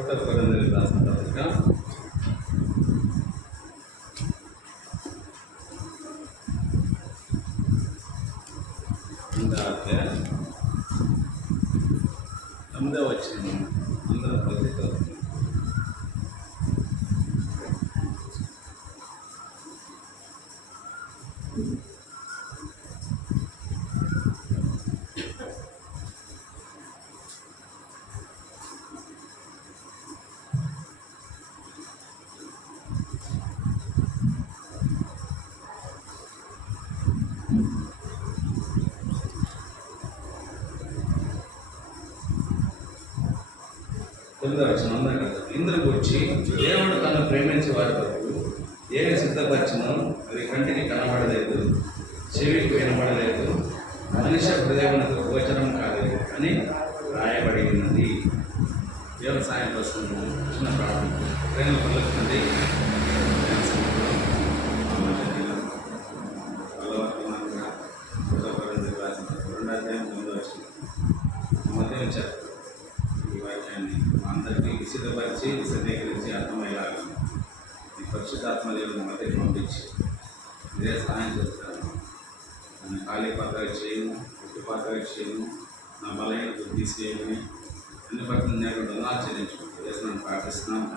ఒకటో కొరింథీయులకు రాసిన పత్రిక 8వ అధ్యాయం 9వ వచనం అందరం పత్రిక ఇందులో వచ్చి దేవుడు తను ప్రేమించే వారి వరకు ఏమి సిద్ధపరచను అది కంటికి కనబడలేదు, చెవికి వినబడలేదు, మనిషి హృదయమునకు గోచరం కాలేదు అని రాయబడి ఉన్నది. వ్యవసాయం కోసం చిన్న ప్రారంభం ప్రేమ పలుకుతుంది. మధ్య వచ్చారు ఈ వాక్యాన్ని అందరికీ సిద్ధపరిచి విశదీకరించి అర్థమయ్యేలాగా ఈ పరిశుద్ధాత్మ దేవుని మధ్యకి పంపించి ఇదే సహాయం చేస్తాను. నన్ను ఖాళీ పాత్ర చేయను, పుట్టి పాత్ర చేయను, నా బలహీన బుద్ధి చేయని అన్ని పట్ల నేను దొంగలు చెల్లించుకుంటూ వేసుకుని ప్రార్థిస్తున్నాను.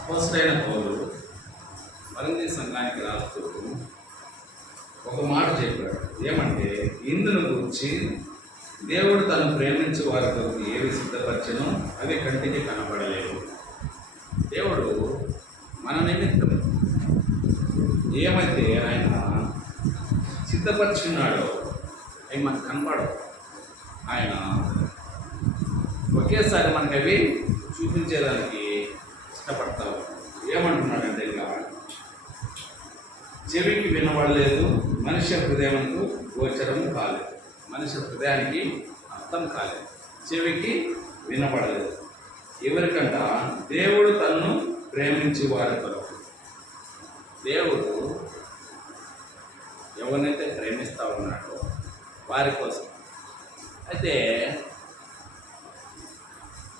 అపోస్తలుడైన పౌలు కొరింథీ సంఘానికి రాస్తూ ఒక మాట చెప్పాడు. ఏమంటే ఇందును గురించి దేవుడు తను ప్రేమించే వారితో ఏవి సిద్ధపరచనో అవి కంటికి కనబడలేదు. దేవుడు మన నిమిత్తం ఏమైతే ఆయన సిద్ధపరిచున్నాడో అవి మనకు కనబడవు. ఆయన ఒకేసారి మనకి అవి చూపించేదానికి ఇష్టపడతావు. ఏమంటున్నాడంటే ఇలా చెవికి వినబడలేదు, మనిషి హృదయంకు గోచరం కాలేదు. మనిషి హృదయానికి అర్థం కాలేదు, చెవికి వినబడలేదు. ఎవరికంట? దేవుడు తన్ను ప్రేమించి వారి కొరకు. దేవుడు ఎవరినైతే ప్రేమిస్తూ ఉన్నాడో వారి కోసం. అయితే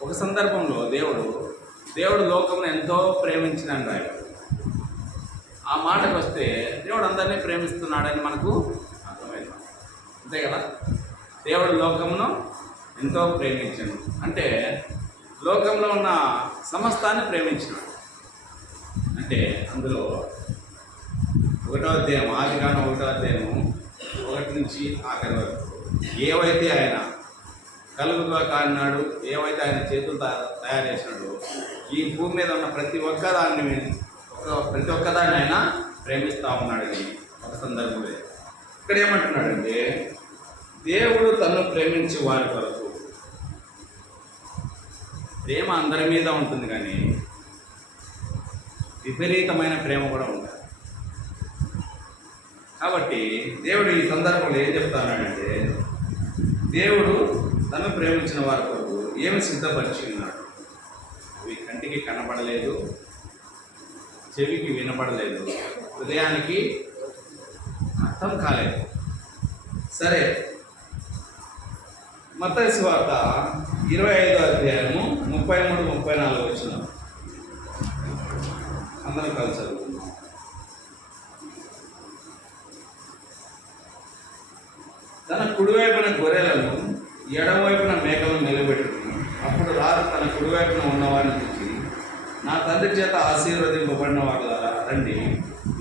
ఒక సందర్భంలో దేవుడు లోకంలో ఎంతో ప్రేమించినని రాయడు. ఆ మాటకు వస్తే దేవుడు అందరినీ ప్రేమిస్తున్నాడని మనకు అర్థమైంది. అంతే కదా? దేవుడు లోకమును ఎంతో ప్రేమించాడు అంటే లోకంలో ఉన్న సమస్తాన్ని ప్రేమించినాడు. అంటే అందులో 1వ అధ్యాయం ఆదికాండం 1వ అధ్యాయం 1 నుంచి ఆఖరి వరకు ఏవైతే ఆయన కలుగుగా కాన్నాడు, ఏవైతే ఆయన చేతులు తయారు చేసినాడో ఈ భూమి మీద ఉన్న ప్రతి ఒక్కదాన్ని ఆయన ప్రేమిస్తూ ఉన్నాడని ఒక సందర్భంలో ఇక్కడ ఏమంటున్నాడంటే దేవుడు తను ప్రేమించి వారి కొరకు. ప్రేమ అందరి మీద ఉంటుంది, కానీ విపరీతమైన ప్రేమ కూడా ఉంటుంది. కాబట్టి దేవుడు ఈ సందర్భంలో ఏం చెప్తానంటే దేవుడు తను ప్రేమించిన వారి కొరకు ఏమి సిద్ధపరిచి ఉన్నాడు. అవి కంటికి కనబడలేదు, చెవికి వినపడలేదు, హృదయానికి అర్థం కాలేదు. సరే, మత్తయి సువార్త 25వ అధ్యాయము 33-34 వచనం అందరం కలిసి చదువుకుందాం. తన కుడివైపున గొర్రెలను ఎడమవైపున మేకలను నిలబెట్టుకుని అప్పుడు రాజు తన కుడివైపున ఉన్నవారిని చూసి, నా తండ్రి చేత ఆశీర్వదింపబడిన వాళ్ళారా రండి,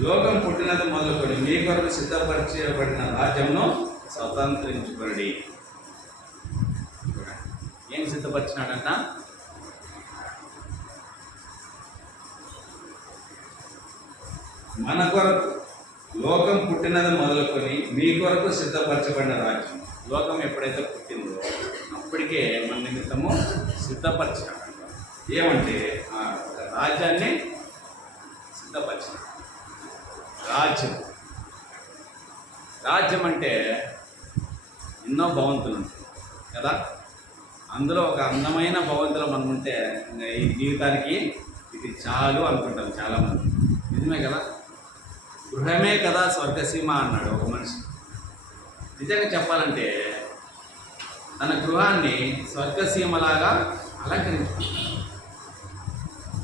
లోకం పుట్టినది మొదలుకొని మీ కొరకు సిద్ధపరచబడిన రాజ్యంను స్వతంత్రించుకొనడి. ఏం సిద్ధపరిచినాడంట? మన కొరకు లోకం పుట్టినది మొదలుకొని మీ కొరకు సిద్ధపరచబడిన రాజ్యం. లోకం ఎప్పుడైతే పుట్టిందో అప్పటికే మన నిమిత్తము సిద్ధపరిచినాడంట. ఏమంటే ఆ రాజ్యాన్ని సిద్ధపరిచిన రాజ్యం అంటే ఎన్నో భవంతులు ఉంటాయి కదా. అందులో ఒక అందమైన భవంతులు మనం ఉంటే ఈ జీవితానికి ఇది చాలు అనుకుంటాం చాలామంది. నిజమే కదా? గృహమే కదా స్వర్గసీమ అన్నాడు ఒక మనిషి. నిజంగా చెప్పాలంటే తన గృహాన్ని స్వర్గసీమలాగా అలంకరించుకుంటున్నాడు.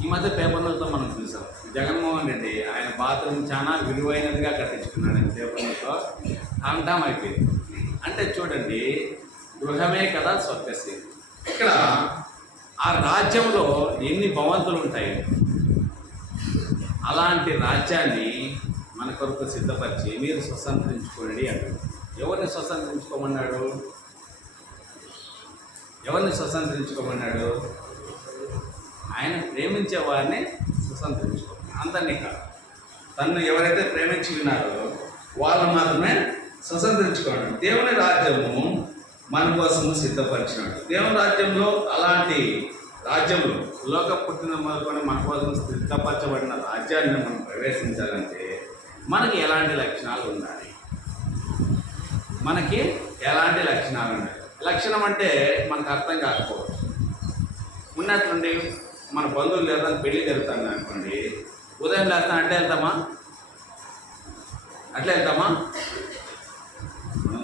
ఈ మధ్య పేపర్లతో మనం చూసాం, జగన్మోహన్ రెడ్డి ఆయన బాత్రూమ్ చాలా విలువైనదిగా కట్టించుకున్నాడని పేపర్లతో అంటాం అయిపోయింది. అంటే చూడండి, గృహమే కదా స్వర్గసీమ. ఇక్కడ ఆ రాజ్యంలో ఎన్ని భవంతులు ఉంటాయి. అలాంటి రాజ్యాన్ని మన కొరకు సిద్ధపరిచి మీరు స్వతంత్రించుకోండి అంటాడు. ఎవరిని స్వతంత్రించుకోమన్నాడు? ఎవరిని స్వతంత్రించుకోమన్నాడు? ఆయన ప్రేమించే వారిని స్వతంత్రించుకోమని, అందరినీ కాదు. తను ఎవరైతే ప్రేమించి ఉన్నారో వాళ్ళు మాత్రమే స్వతంత్రించుకోండి. దేవుని రాజ్యము మన కోసము సిద్ధపరిచినాడు. దేవుని రాజ్యంలో అలాంటి రాజ్యంలో లోక పుట్టిన మొదలుకొని మన కోసం సిద్ధపరచబడిన రాజ్యాన్ని మనం ప్రవేశించాలంటే మనకి ఎలాంటి లక్షణాలు ఉండాలి? మనకి ఎలాంటి లక్షణాలు ఉండాలి? లక్షణం అంటే మనకు అర్థం కాకపోవచ్చు. ఉన్నట్లుండి మన బంధువులు లేదా పెళ్లి జరుగుతుంది అనుకోండి, ఉదయం లేస్తాం అంటే వెళ్తామా? అట్లా వెళ్తామా?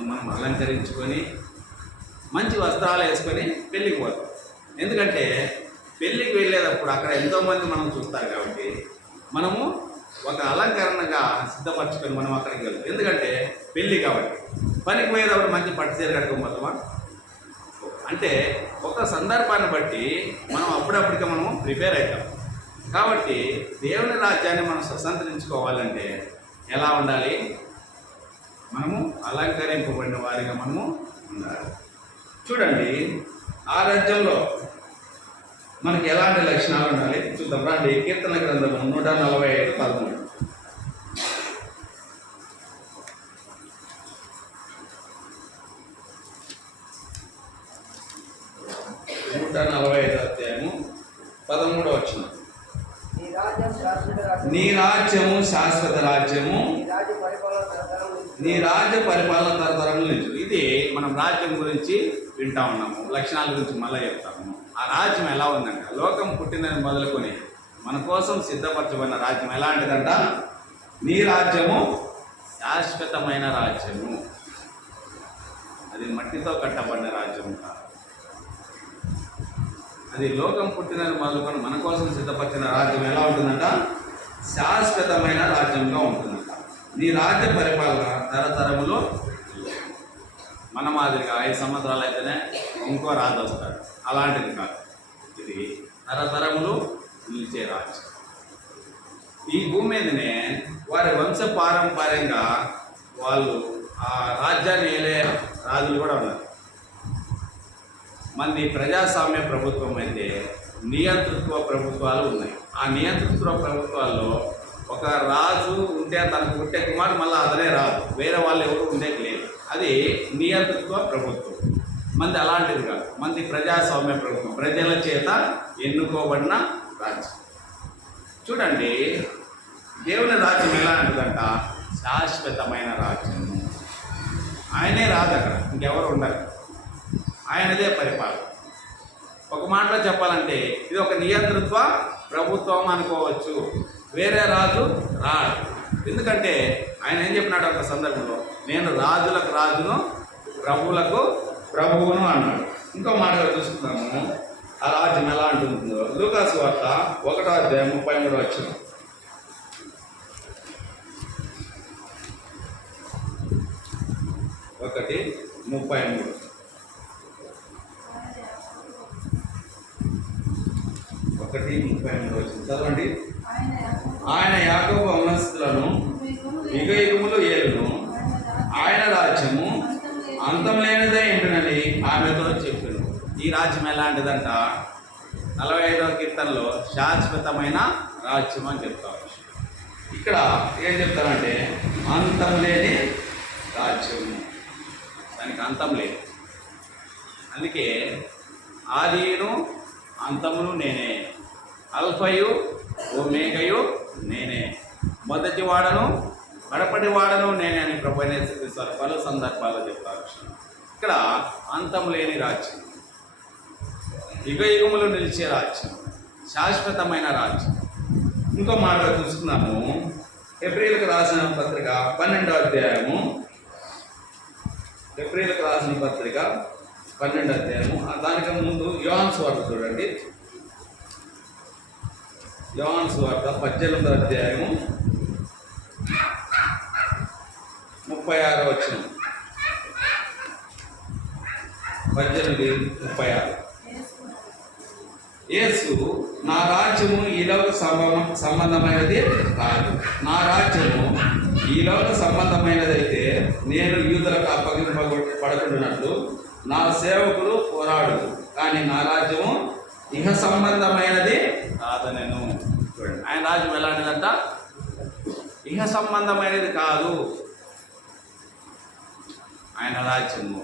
మనం అలంకరించుకొని మంచి వస్త్రాలు వేసుకొని పెళ్ళికి పోతాం. ఎందుకంటే పెళ్ళికి వెళ్ళేటప్పుడు అక్కడ ఎంతోమంది మనం చూస్తారు కాబట్టి మనము ఒక అలంకరణగా సిద్ధపరచుకొని మనం అక్కడికి వెళ్తాం. ఎందుకంటే పెళ్ళి కాబట్టి. పనికి పోయేటప్పుడు మంచి పట్టు చీర కట్టుకొని పోతామా? అంటే ఒక సందర్భాన్ని బట్టి మనం అప్పుడప్పటికే మనము ప్రిపేర్ అవుతాం. కాబట్టి దేవుని రాజ్యాన్ని మనం స్వతంత్రించుకోవాలంటే ఎలా ఉండాలి? మనము అలంకరింపబడిన వారిగా మనము ఉండాలి. చూడండి, ఆ రాజ్యంలో మనకి ఎలాంటి లక్షణాలు ఉండాలి చూద్దాం రండి. కీర్తన గ్రంథము 145:13. 145 అధ్యాయము 13వ వచనం. నీ రాజ్యము శాశ్వత రాజ్యము, నీ రాజ్య పరిపాలన తరతరముల నుంచి. ఇది మనం రాజ్యం గురించి వింటా ఉన్నాము, లక్షణాల గురించి మళ్ళీ చెప్తాము. ఆ రాజ్యం ఎలా ఉందంట? లోకం పుట్టినది మొదలుకొని మన కోసం సిద్ధపరచబడిన రాజ్యం ఎలాంటిదంట? నీ రాజ్యము శాశ్వతమైన రాజ్యము. అది మట్టితో కట్టబడిన రాజ్యం కాదు. అది లోకం పుట్టినది మొదలుకొని మన కోసం సిద్ధపరిచిన రాజ్యం ఎలా ఉంటుందంట? శాశ్వతమైన రాజ్యంగా ఉంటుందంట. నీ రాజ్య పరిపాలన తరతరములో. మన మాదిరిగా 5 సంవత్సరాలు అయితేనే ఇంకో రాజు వస్తాడు, అలాంటిది కాదు. ఇది తరతరములు నిలిచే రాజ్యం. ఈ భూమి మీదనే వారి వంశ పారంపర్యంగా వాళ్ళు ఆ రాజ్యాన్ని ఏలే రాజులు కూడా ఉన్నారు. మంది ప్రజాస్వామ్య ప్రభుత్వం అయితే నియంతృత్వ ప్రభుత్వాలు ఉన్నాయి. ఆ నియంతృత్వ ప్రభుత్వాల్లో ఒక రాజు ఉంటే తనకు పుట్టే కుమారుడు మళ్ళీ అదనే రాదు, వేరే వాళ్ళు ఎవరు ఉండేది లేదు. అది నియంతృత్వ ప్రభుత్వం. మంది అలాంటిది కాదు. మంది ప్రజాస్వామ్య ప్రభుత్వం, ప్రజల చేత ఎన్నుకోబడిన రాజ్యం. చూడండి, దేవుని రాజ్యం ఎలా అంటుందంట? శాశ్వతమైన రాజ్యం. ఆయనే రాజు, అక్కడ ఇంకెవరు ఉండరు, ఆయనదే పరిపాలన. ఒక మాటలో చెప్పాలంటే ఇది ఒక నియంతృత్వ ప్రభుత్వం అనుకోవచ్చు. వేరే రాజు రాడు. ఎందుకంటే ఆయన ఏం చెప్పినాడు ఒక సందర్భంలో? నేను రాజులకు రాజును, ప్రభువులకు ప్రభువును అన్నాడు. ఇంకో మాటగా చూసుకుందాము ఆ రాజ్యం ఎలా అంటుందో. లూకాసు వార్త 1వ అధ్యాయం 33వ వచనం. 1:33. చదవండి. ఆయన యాకోబు వంశస్థులను యుగయుగములు ఏలును, ఆయన రాజ్యము అంతం లేనిదే ఏంటనని ఆమెతో చెప్పాను. ఈ రాజ్యం ఎలాంటిదంట? 45వ కీర్తనలో శాశ్వతమైన రాజ్యం అని చెప్తారు. ఇక్కడ ఏం చెప్తారంటే అంతం లేని రాజ్యం, దానికి అంతం లేదు. అందుకే ఆదియును అంతమును నేనే, అల్ఫయు ఓమేగయు నేనే, మొదటి వాడను కడపటి వాడను నేనే అని ప్రభుత్వ పలు సందర్భాల్లో చెప్తారు. ఇక్కడ అంతం లేని రాజ్యం, యుగ యుగములు నిలిచే రాజ్యం, శాశ్వతమైన రాజ్యం. ఇంకో మాట చూసుకున్నాము. ఏప్రిల్కి రాసిన పత్రిక 12వ అధ్యాయము. ఏప్రిల్కి రాసిన పత్రిక 12వ అధ్యాయము. దానికన్నా ముందు యోహాను సువార్త చూడండి. యోహాను సువార్త 18వ అధ్యాయము 36వ వచనం. 18:36. యేసు, నా రాజ్యము ఈ లోక సంబంధమైనది కాదు. నా రాజ్యము ఈ లోక సంబంధమైనదైతే నేను యూదులకు అప్పగింపబడుతున్నట్లు నా సేవకులు పోరాడు, కానీ నా రాజ్యము ఇహ సంబంధమైనది కాదనెను. చూడండి, ఆయన రాజ్యం ఎలాంటిదంట? ఇహ సంబంధమైనది కాదు. ఆయన రాజ్యము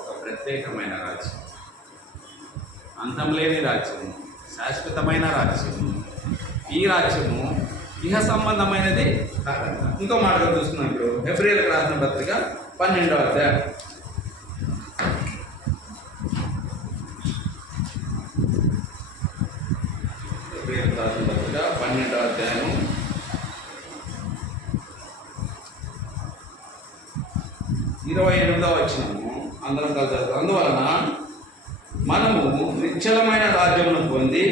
ఒక ప్రత్యేకమైన రాజ్యం, అంతం లేని రాజ్యము, శాశ్వతమైన రాజ్యము. ఈ రాజ్యము ఇహ సంబంధమైనది కాదంట. ఇంకో మాటగా చూస్తున్నాం ఇప్పుడు హెబ్రీయులకు రాసిన పత్రిక 12వ అధ్యాయం. హెబ్రీయులకు రాసిన పత్రిక 12వ అధ్యాయం 28వ వచనము అందరం కలిసి చదువుతాం. అందువలన మనము నిశ్చలమైన రాజ్యమును పొంది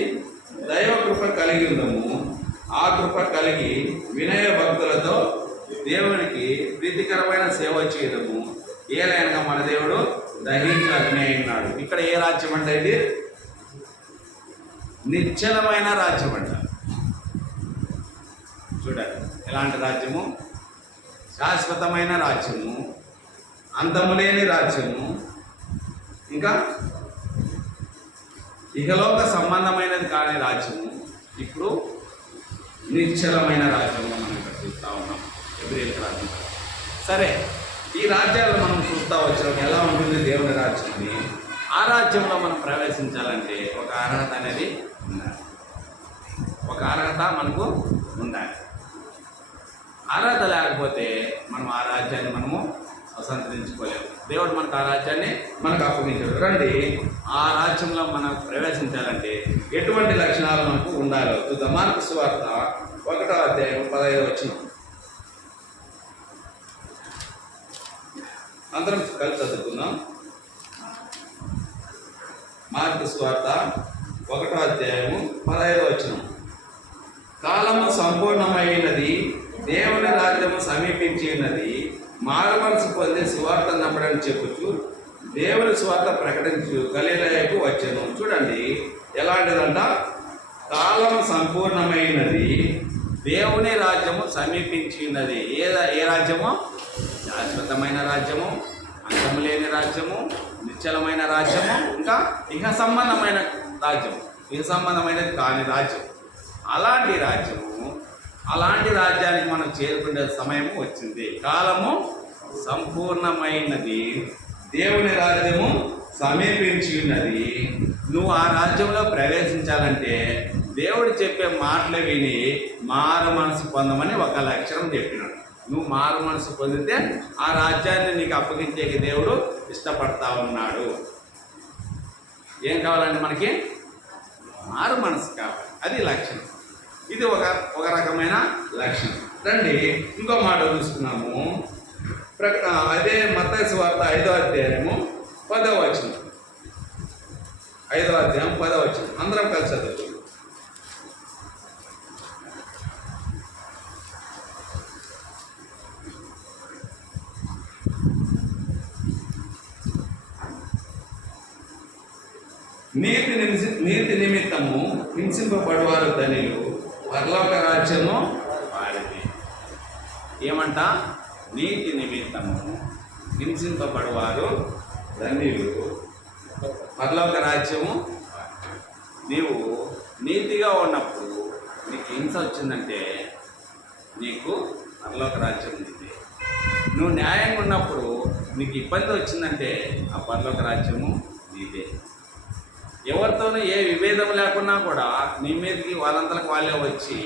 దైవ కృప కలిగి ఉందము. ఆ కృప కలిగి వినయ భక్తులతో దేవునికి ప్రీతికరమైన సేవ చేయడము. ఏలైనగా మన దేవుడు దహించి అగ్ని అయినాడు. ఇక్కడ ఏ రాజ్యం అంటే ఇది? నిశ్చలమైన రాజ్యం అంట. చూడండి, ఎలాంటి రాజ్యము? శాశ్వతమైన రాజ్యము, అంతము లేని రాజ్యము, ఇంకా ఇహలోక సంబంధమైనది కాని రాజ్యము. ఇప్పుడు నిశ్చలమైన రాజ్యంలో మనం ఇక్కడ చూస్తూ ఉన్నాం హెబ్రీయులకు రాజ్యం. సరే, ఈ రాజ్యాలు మనం చూస్తూ వచ్చినప్పుడు ఎలా ఉంటుంది దేవుని రాజ్యాన్ని? ఆ రాజ్యంలో మనం ప్రవేశించాలంటే ఒక అర్హత అనేది ఉండాలి. ఒక అర్హత మనకు ఉండాలి. అర్హత లేకపోతే మనం ఆ రాజ్యాన్ని మనము సంతరించుకోలేము. దేవుడు మనకు ఆ రాజ్యాన్ని మనకు అప్పగించాడు. రండి, ఆ రాజ్యంలో మనం ప్రవేశించాలంటే ఎటువంటి లక్షణాలు మనకు ఉండాలో చూద్దాం. మార్కు సువార్త 1వ అధ్యాయం 15వ వచనం. అందరం కలిసి చదువుకుందాం. మార్కు సువార్త 1వ అధ్యాయము 15వ వచనం. కాలము సంపూర్ణమైనది, దేవుని రాజ్యము సమీపించి ఉన్నది, మారు మనసు పొంది సువార్త నమ్మడానికి చెప్పుచు దేవుని సువార్త ప్రకటించు గలిలయకు వచ్చాను. చూడండి, ఎలాంటిదంట? కాలం సంపూర్ణమైనది, దేవుని రాజ్యము సమీపించినది. ఏ రాజ్యము? శాశ్వతమైన రాజ్యము, అంతము లేని రాజ్యము, నిశ్చలమైన రాజ్యము, ఇంకా ఇహ సంబంధమైన రాజ్యము, ఇహ సంబంధమైనది కాని రాజ్యం. అలాంటి రాజ్యానికి మనం చేరుకునే సమయము వచ్చింది. కాలము సంపూర్ణమైనది, దేవుని రాజ్యము సమీపించి ఉన్నది. నువ్వు ఆ రాజ్యంలో ప్రవేశించాలంటే దేవుడు చెప్పే మాటలు విని మారు మనసు పొందమని ఒక లక్షణం చెప్పినాడు. నువ్వు మారు మనసు పొందితే ఆ రాజ్యాన్ని నీకు అప్పగించే దేవుడు ఇష్టపడతా ఉన్నాడు. ఏం కావాలంటే మనకి మారు మనసు కావాలి. అది లక్షణం. ఇది ఒక రకమైన లక్షణం. రండి, ఇంకో మాట చూసుకున్నాము. అదే మత్తయి సువార్త 5వ అధ్యాయము 10వ వచనం. 5వ అధ్యాయం 10వ వచనం. అందరం కలిసి చదువుతాం. నీతి నిమిత్తము హింసింపబడువారు ధనిలు, పరలోక రాజ్యము వారిది. ఏమంట? నీతి నిమిత్తము హింసింపబడువారు ధనిలు, పరలోక రాజ్యము. నీవు నీతిగా ఉన్నప్పుడు నీకు హింస వచ్చిందంటే నీకు పరలోక రాజ్యం ఉంది. నువ్వు న్యాయంగా ఉన్నప్పుడు నీకు ఇబ్బంది వచ్చిందంటే ఆ పరలోక రాజ్యము నీదే. ఎవరితోనూ ఏ విభేదం లేకున్నా కూడా నీ మీదకి వాళ్ళంతలకు వాళ్ళే వచ్చి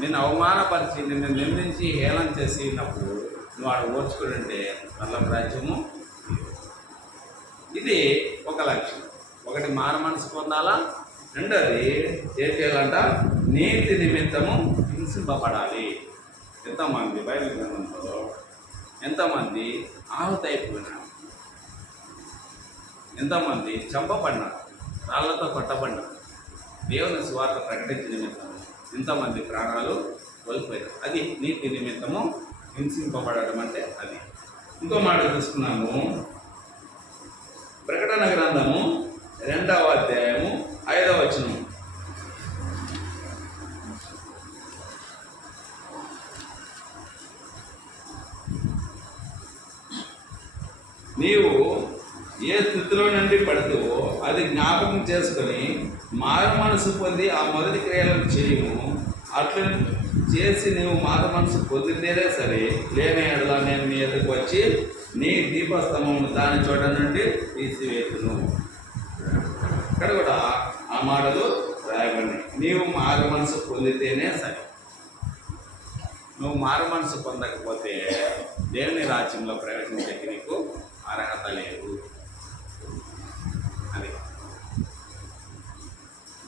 నిన్ను అవమానపరిచి నిన్ను నిందించి హేళన చేసినప్పుడు నువ్వు ఆడ ఓర్చుకుంటే పరలోక రాజ్యము. ఇది ఒక లక్ష్యం. ఒకటి మారు మనసు పొందాలా, రెండోది ఏం చేయాలంట? నీతి నిమిత్తము హింసింపబడాలి. ఎంతమంది బైబిల్ గ్రంథంలో ఎంతమంది ఆహుతైపోయినారు? ఎంతోమంది చంపబడినారు, రాళ్లతో కొట్టబడినారు. దేవుని సువార్త ప్రకటించిన నిమిత్తం ఎంతోమంది ప్రాణాలు కోల్పోయారు. అది నీతి నిమిత్తము హింసింపబడడం అంటే అది. ఇంకో మాట చూసుకున్నాము, ప్రకటన గ్రంథము 2వ అధ్యాయము 5వ వచనం. నీవు ఏ స్థితిలో నుండి పడుతావో అది జ్ఞాపకం చేసుకొని మారు మనసు పొంది ఆ మొదటి క్రియలను చేయము. అట్లు చేసి నీవు మారు మనసు పొందితేనే సరే, లేని ఎడల నేను నీ ఎదుకు వచ్చి నీ దీపస్తంభమును దాని చోట నుండి తీసివేతును. ఇక్కడ కూడా ఆ మాటలు రాయబడినాయి. నీవు మారు మనసు పొందితేనే సరే. నువ్వు మారు మనసు పొందకపోతే దేవుని రాజ్యంలో ప్రవేశించేకి నీకు అర్హత లేదు. అది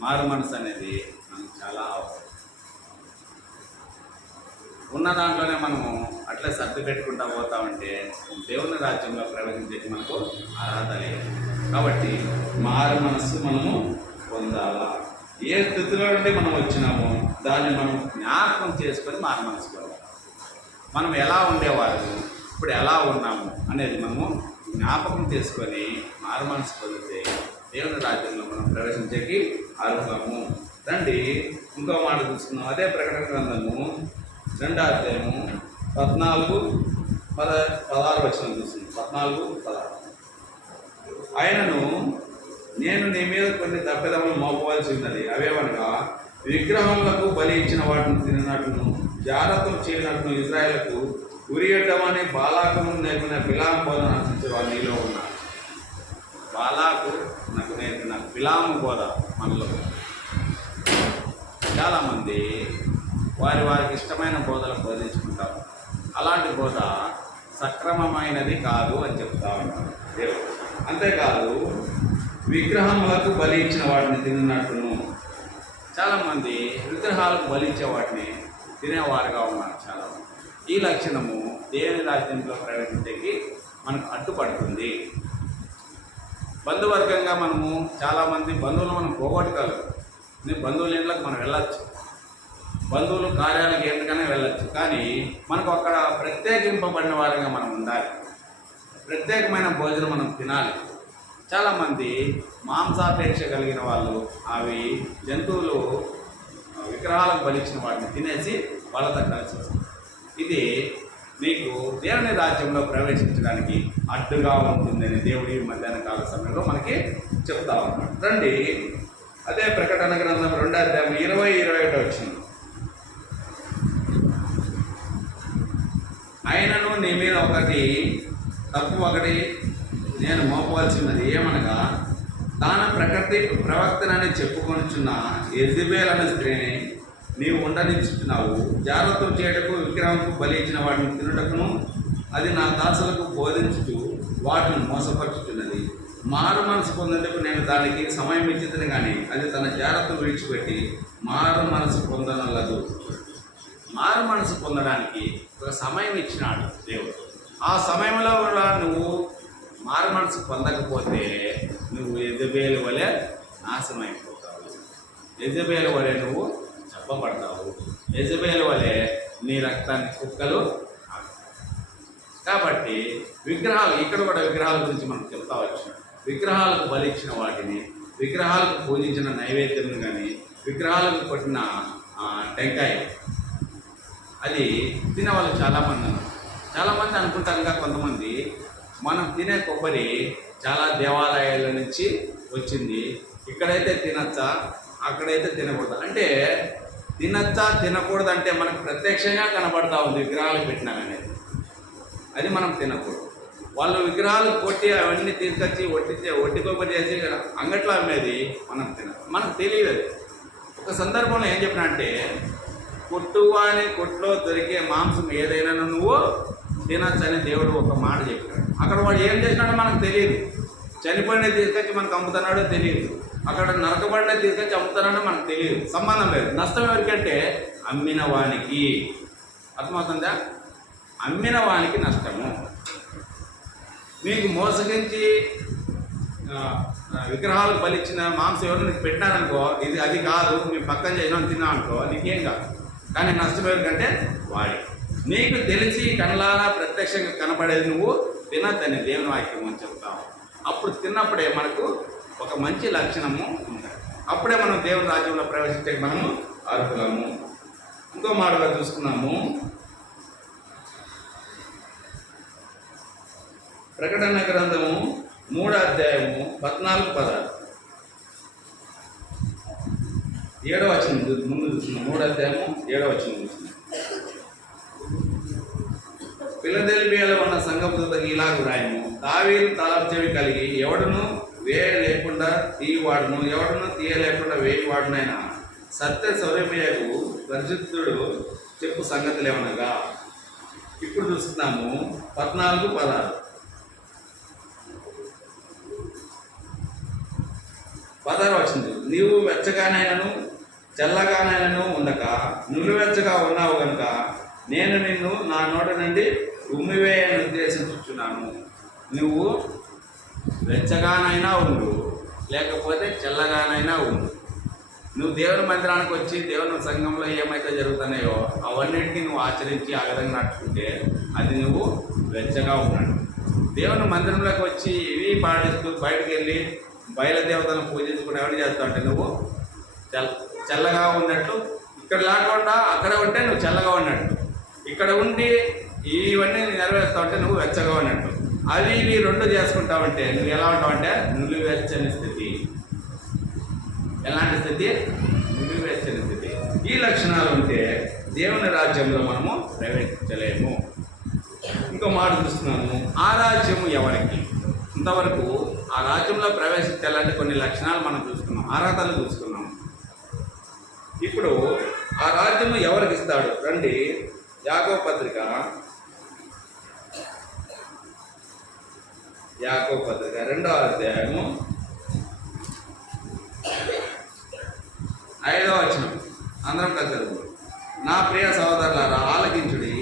మారు మనసు అనేది మనకు చాలా అవసరం. ఉన్న దాంట్లోనే మనము అట్లే సర్ది పెట్టుకుంటా పోతా ఉంటే దేవుని రాజ్యంలో ప్రవేశించేకి మనకు అర్హత లేదు. కాబట్టి మారు మనస్సు మనము పొందాలా. ఏ స్థితిలో నుండి మనం వచ్చినామో దాన్ని మనం జ్ఞాపకం చేసుకొని మారు మనసు పొందాలి. మనం ఎలా ఉండేవారు, ఇప్పుడు ఎలా ఉన్నాము అనేది మనము జ్ఞాపకం చేసుకొని మారు మనసు పొందితే దేవుని రాజ్యంలో మనం ప్రవేశించేకి అర్హము. రండి ఇంకో మాట చూసుకున్నాం. అదే ప్రకటన గ్రంథము 2వ అధ్యాయము 14-16 వచనం చూస్తున్నాం. 14-16. ఆయనను నేను నీ మీద కొన్ని తప్పిదములు మోపవలసి ఉన్నది. అవేవనగా విగ్రహములకు బలి ఇచ్చిన వాటిని తిననట్లును, జాగ్రత్త చేయనట్లును ఇజ్రాయేలుకు ఉరియటమని బాలాకును నేర్పిన బిలాము బోధ ఆశించే వారు నీలో ఉన్నారు. బాలాకు నాకు నేర్పిన బిలాము బోధ మనలో. చాలామంది వారికి ఇష్టమైన బోధలు బోధించుకుంటారు. అలాంటి బోధ సక్రమమైనది కాదు అని చెప్తా ఉంటారు దేవుడు. అంతేకాదు విగ్రహములకు బలి ఇచ్చిన వాటిని తిన్నట్టును. చాలామంది విగ్రహాలకు బలి ఇచ్చే వాటిని తినేవారుగా ఉన్నారు చాలామంది. ఈ లక్షణము దేవుని రాజ్యంలో ప్రవేశించేకి మనకు అడ్డుపడుతుంది. బంధువర్గంగా మనము చాలామంది బంధువులు మనం పోగొట్టుకోగలరు. బంధువుల ఇంట్లోకి మనం వెళ్ళచ్చు, బంధువులు కార్యాలకు ఎందుకనే వెళ్ళచ్చు. కానీ మనకు అక్కడ ప్రత్యేకింపబడిన వారిగా మనం ఉండాలి. ప్రత్యేకమైన భోజనం మనం తినాలి. చాలామంది మాంసాపేక్ష కలిగిన వాళ్ళు అవి జంతువులు విగ్రహాలకు బలిచ్చిన వాటిని తినేసి వాళ్ళతో కలిసి వస్తుంది. ఇది మీకు దేవుని రాజ్యంలో ప్రవేశించడానికి అడ్డుగా ఉంటుందని దేవుడి మధ్యాహ్న కాల సమయంలో మనకి చెప్తా ఉన్నాడు. రండి అదే ప్రకటన గ్రంథం 2వ అధ్యాయం 20-21 వచ్చింది. ఆయనను నీ మీద తప్పు ఒకటి నేను మోపవలసినది ఏమనగా, తాను ప్రవక్తనని చెప్పుకొనుచున్న యెజబెల్ అనే స్త్రీని నీవు ఉండనిచ్చుతున్నావు. జాగ్రత్త చేయటకు విగ్రహంకు బలి ఇచ్చిన వాటిని తినుటకును అది నా దాసులకు బోధించుతూ వాటిని మోసపరుచుతున్నది. మారు మనసు పొందేందుకు నేను దానికి సమయం ఇచ్చిందని కానీ అది తన జాగ్రత్త విడిచిపెట్టి మారు మనసు పొందనలదు. మారు మనసు పొందడానికి ఒక సమయం ఇచ్చినాడు దేవుడు. ఆ సమయంలో కూడా నువ్వు మారు మనసు పొందకపోతే నువ్వు యెజబెలు వలె నాశనం అయిపోతావు. యెజబెలు వలె నువ్వు చెప్పబడతావు. యెజబెలు వలె నీ రక్తాన్ని కుక్కలు. కాబట్టి విగ్రహాలు, ఇక్కడ కూడా విగ్రహాల గురించి మనం చెప్తా వచ్చాం. విగ్రహాలకు బలిచ్చిన వాటిని, విగ్రహాలకు పూజించిన నైవేద్యం కానీ, విగ్రహాలకు కొట్టిన టెంకాయ అది తినేవాళ్ళు చాలామంది అన్నారు. చాలామంది అనుకుంటారు ఇంకా కొంతమంది, మనం తినే కొబ్బరి చాలా దేవాలయాల నుంచి వచ్చింది, ఇక్కడైతే తినచ్చా అక్కడైతే తినకూడదు. అంటే తినచ్చా తినకూడదు అంటే మనకు ప్రత్యక్షంగా కనబడతా ఉంది విగ్రహాలు పెట్టినా కానీ అది మనం తినకూడదు. వాళ్ళు విగ్రహాలు కొట్టి అవన్నీ తీసుకొచ్చి ఒట్టి కొబ్బరి చేసి అంగట్లో అమ్మేది మనం మనకు తెలియదు. అది ఒక సందర్భంలో ఏం చెప్పినా అంటే, కొట్టువాని కొట్లో దొరికే మాంసం ఏదైనా నువ్వు తినచ్చని దేవుడు ఒక మాట చెప్పాడు. అక్కడ వాడు ఏం చేసినాడో మనకు తెలియదు. చనిపోయినది తీసుకొచ్చి మనకు అమ్ముతున్నాడో తెలియదు, అక్కడ నరకబడినది తీసుకొచ్చి అమ్ముతున్నాడో మనకు తెలియదు. సంబంధం లేదు. నష్టం ఎవరికంటే అమ్మిన వానికి. అర్థమవుతుందా? అమ్మిన వానికి నష్టము. మీకు మోసగించి విగ్రహాలకు బలిచ్చిన మాంసం ఎవరు నీకు పెట్టినారనుకో, ఇది అది కాదు, మేము పక్కన చేసినాం తిన్నాం అనుకో, నీకేం కాదు. కానీ నష్టం ఎవరికంటే వాడి. నీకు తెలిసి కళ్ళారా ప్రత్యక్షంగా కనబడేది నువ్వు తినద్దని దేవుని వాక్యం అని చెప్తావు. అప్పుడు తిన్నప్పుడే మనకు ఒక మంచి లక్షణము ఉంటుంది. అప్పుడే మనం దేవుని రాజ్యంలో ప్రవేశించే మనము అర్హులము. ఇంకో మాటగా చూసుకున్నాము, ప్రకటన గ్రంథము 3వ అధ్యాయము 14-16 7వ వచనం ముందు చూస్తున్నాం. 3వ అధ్యాయము 7వ వచనం చూస్తున్నాం. ఫిలదెల్ఫియాలో ఉన్న సంఘపు దూతకు ఇలాగు రాయము, దావీదు తాళపు చెవి కలిగి ఎవడును వేయలేకుండా తీయవాడును, ఎవడును తీయలేకుండా వేయవాడునైనా సత్య సౌరభ్యకు పరిశుద్ధుడు చెప్పు సంగతులు ఏమనగా. ఇప్పుడు చూస్తున్నాము 14-16. 16వ వచనం, నీవు వెచ్చగానైనను చల్లగానైనను ఉండక నువ్వువెచ్చగా ఉన్నావు కనుక నేను నిన్ను నా నోట నుండి ఉమ్మివేయని ఉద్దేశించుచున్నాను. నువ్వు వెచ్చగానైనా ఉండు, లేకపోతే చల్లగానైనా ఉండు. నువ్వు దేవుని మందిరానికి వచ్చి దేవుని సంఘంలో ఏమైతే జరుగుతున్నాయో అవన్నింటినీ నువ్వు ఆచరించి ఆ విధంగా నడుచుకుంటే అది నువ్వు వెచ్చగా ఉన్నాడు. దేవుని మందిరంలోకి వచ్చి ఇవి పాటిస్తూ బయటకు వెళ్ళి బయలుదేవతలను పూజించుకుని ఎవరు చేస్తావు అంటే నువ్వు చల్లగా ఉన్నట్లు. ఇక్కడ లేకుండా అక్కడ ఉంటే నువ్వు చల్లగా ఉన్నట్టు, ఇక్కడ ఉండి ఇవన్నీ నెరవేరుస్తావు అంటే నువ్వు వెచ్చగా ఉన్నట్టు. అవి ఇవి రెండు చేసుకుంటావంటే నువ్వు ఎలా ఉంటావంటే నులివెచ్చని స్థితి. ఎలాంటి స్థితి? నులివెచ్చని స్థితి. ఈ లక్షణాలు ఉంటే దేవుని రాజ్యంలో మనము ప్రవేశించలేము. ఇంకో మాట చూస్తున్నాము, ఆ రాజ్యము ఎవరికి? ఇంతవరకు ఆ రాజ్యంలో ప్రవేశించాలంటే కొన్ని లక్షణాలు మనం చూసుకున్నాం, అర్హతలు చూసుకున్నాం. ఇప్పుడు ఆ రాజ్యము ఎవరికి ఇస్తాడు? రండి, యాకోబు పత్రిక 2వ అధ్యాయము 5వ వచనం అందరం కలిసి, నా ప్రియ సహోదరులారా ఆలకించుడి,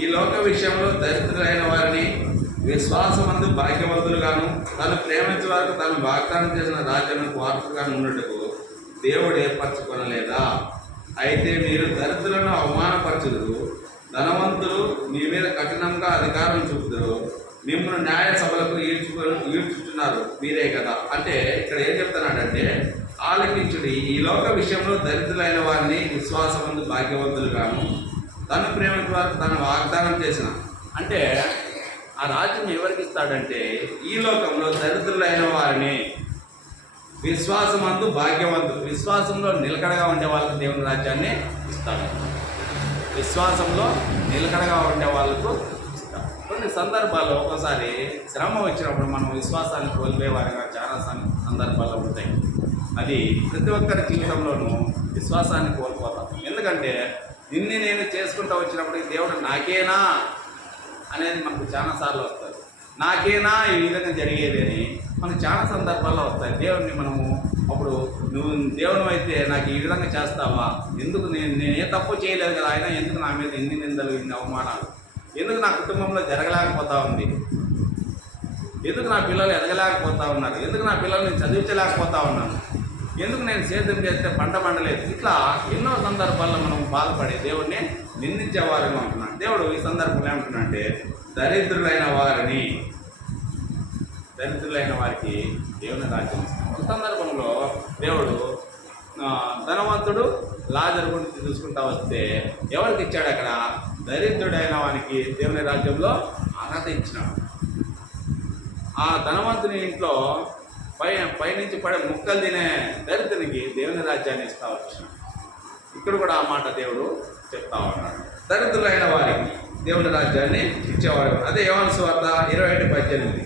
ఈ లోక విషయంలో దరిద్రులైన వారిని విశ్వాసమందు భాగ్యవంతులుగాను తను ప్రేమించే వారికి తను వాగ్దానం చేసిన రాజ్యానికి వారసుగాను ఉన్నట్టుకు దేవుడు ఏర్పరచుకొనలేదా? అయితే మీరు దరిద్రులను అవమానపరచుదురు, ధనవంతులు మీ మీద కఠినంగా అధికారం చూపుదురు, మిమ్మల్ని న్యాయ సభలకు ఈడ్చుతున్నారు మీరే కదా. అంటే ఇక్కడ ఏం చెప్తున్నాడంటే, ఆలకించుడి, ఈ లోక విషయంలో దరిద్రులైన వారిని విశ్వాసమందు భాగ్యవంతులుగాను తను ప్రేమించే వారికి తను వాగ్దానం చేసిన. అంటే ఆ రాజ్యం ఎవరికి ఇస్తాడంటే ఈ లోకంలో దరిద్రులైన వారిని, విశ్వాసమందు భాగ్యవంతులు, విశ్వాసంలో నిలకడగా ఉండే వాళ్ళకి దేవుని రాజ్యాన్ని ఇస్తాడు. విశ్వాసంలో నిలకడగా ఉండే వాళ్ళకు ఇస్తాడు. కొన్ని సందర్భాల్లో ఒకసారి శ్రమ వచ్చినప్పుడు మనం విశ్వాసాన్ని కోల్పోయేవారిగా చాలా సందర్భాల్లో ఉంటాయి. అది ప్రతి ఒక్కరి జీవితంలోనూ విశ్వాసాన్ని కోల్పోతాం. ఎందుకంటే నిన్ను నేను చేసుకుంటూ వచ్చినప్పుడు దేవుడు నాకేనా అనేది మనకు చాలాసార్లు వస్తుంది. నాకేనా ఈ విధంగా జరిగేది అని మనకు చాలా సందర్భాల్లో వస్తాయి. దేవుడిని మనము అప్పుడు నువ్వు దేవుని అయితే నాకు ఈ విధంగా చేస్తావా, ఎందుకు నేను ఏ తప్పు చేయలేదు కదా, అయినా ఎందుకు నా మీద ఇన్ని నిందలు, ఇన్ని అవమానాలు, ఎందుకు నా కుటుంబంలో జరగలేకపోతా ఉంది, ఎందుకు నా పిల్లలు ఎదగలేకపోతా ఉన్నారు, ఎందుకు నా పిల్లల్ని చదివించలేకపోతా ఉన్నాను, ఎందుకు నేను సేద్యం చేస్తే పంట పండలేదు. ఇట్లా ఎన్నో సందర్భాల్లో మనం బాధపడి దేవుడిని నిందించేవారని అంటున్నాడు. దేవుడు ఈ సందర్భంలో ఏమంటున్నాడంటే దరిద్రులైన వారికి దేవుని రాజ్యం ఇస్తాడు. ఒక సందర్భంలో దేవుడు ధనవంతుడు లాజరు గురించి చూసుకుంటా వస్తే ఎవరికి ఇచ్చాడు? అక్కడ దరిద్రుడైన వానికి దేవుని రాజ్యంలో అర్హత ఇచ్చినాడు. ఆ ధనవంతుని ఇంట్లో పైనుంచి పడే ముక్కలు తినే దరిద్రునికి దేవుని రాజ్యాన్ని ఇస్తా వచ్చినాడు. ఇక్కడ కూడా ఆ మాట దేవుడు చెప్తా ఉన్నాడు. దరిద్రులైన వారికి దేవుని రాజ్యాన్ని ఇచ్చేవారు. అదే యోహాను సువార్త 21:18.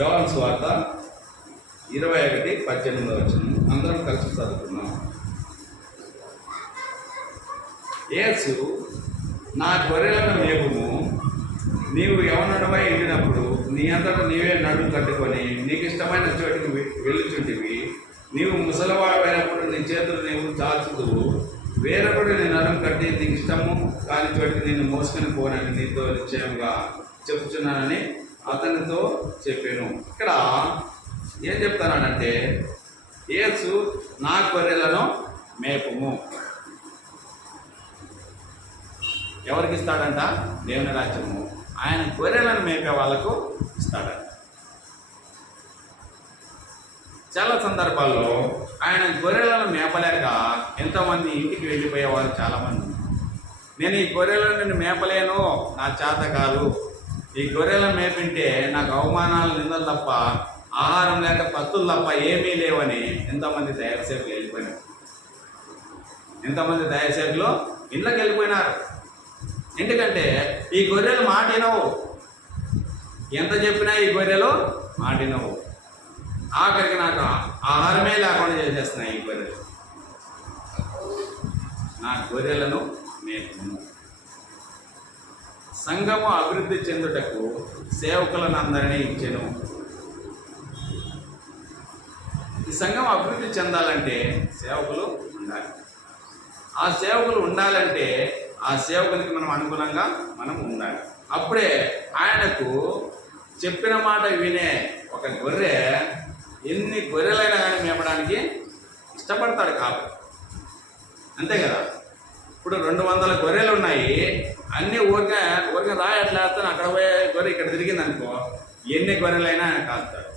యోహాను సువార్త 21:18 అందరం కలిసి చదువుకున్నాం. యేసు, నా గొర్రెలను మేపుము, నీవు యవనుడవై ఎండినప్పుడు నీ అంతటా నీవే నడుము కట్టుకొని నీకు ఇష్టమైన చోటికి వెళ్ళుచుంటివి, నీవు ముసలివాడైనప్పుడు నీ చేతులు నీవు చాచుదువు, వేరొకడు నీ నరం కట్టి నీకు ఇష్టము కాని చోటికి నిన్ను మోసుకొని పోనని నీతో నిశ్చయంగా చెప్తున్నానని అతనితో చెప్పాను. ఇక్కడ ఏం చెప్తానంటే, యేసు నా గొర్రెలను మేపుము. ఎవరికి ఇస్తాడంట? దేవుని రాజ్యము ఆయన గొర్రెలను మేపే వాళ్ళకు ఇస్తాడంట. చాలా సందర్భాల్లో ఆయన గొర్రెలను మేపలేక ఎంతోమంది ఇంటికి వెళ్ళిపోయేవారు చాలామంది. నేను ఈ గొర్రెలను మేపలేను, నా చేత కాదు, ఈ గొర్రెలను మేపింటే నాకు అవమానాలు, నిందలు తప్ప, ఆహారం లేక పత్తులు తప్ప ఏమీ లేవని ఎంతోమంది దైవసేవకులు వెళ్ళిపోయినారు. ఎంతోమంది దైవసేవకులు ఇళ్ళకి వెళ్ళిపోయినారు. ఎందుకంటే ఈ గొర్రెలు మాటినవు, ఎంత చెప్పినా ఈ గొర్రెలు మాటినవు. ఆఖరికి నాకు ఆహారమే లేకుండా చేసేస్తున్నాయి ఈ గొర్రెలు. నా గొర్రెలను మేపుము. సంఘము అభివృద్ధి చెందుటకు సేవకులను అందరినీ ఇచ్చెను. ఈ సంఘం అభివృద్ధి చెందాలంటే సేవకులు ఉండాలి. ఆ సేవకులు ఉండాలంటే ఆ సేవకులకి మనం అనుగుణంగా మనం ఉండాలి. అప్పుడే ఆయనకు చెప్పిన మాట వినే ఒక గొర్రె ఎన్ని గొర్రెలైనా కానీ మేపడానికి ఇష్టపడతాడు కాబట్టి. అంతే కదా. ఇప్పుడు 200 గొర్రెలు ఉన్నాయి, అన్నీ ఊరికే రాయి అట్లా వేస్తాను, అక్కడ పోయే గొర్రె ఇక్కడ తిరిగింది అనుకో, ఎన్ని గొర్రెలైనా ఆయన కాస్తాడు.